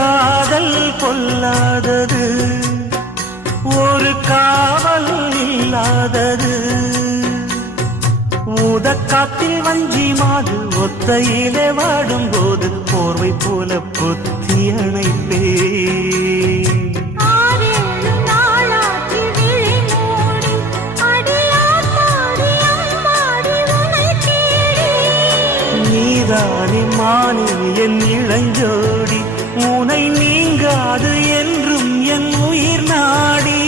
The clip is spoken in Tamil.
காதல் கொல்லாதது, ஒரு காவல் இல்லாதது. ஊதக்காத்தில் வஞ்சி மாது ஒத்தையிலே வாடும்போது போர்வை போல பொத்தி அணைப்பே. நீதானே மானே என் இளஞ்சோடி, உனை நீங்காது என்றும் என் உயிர் நாடி.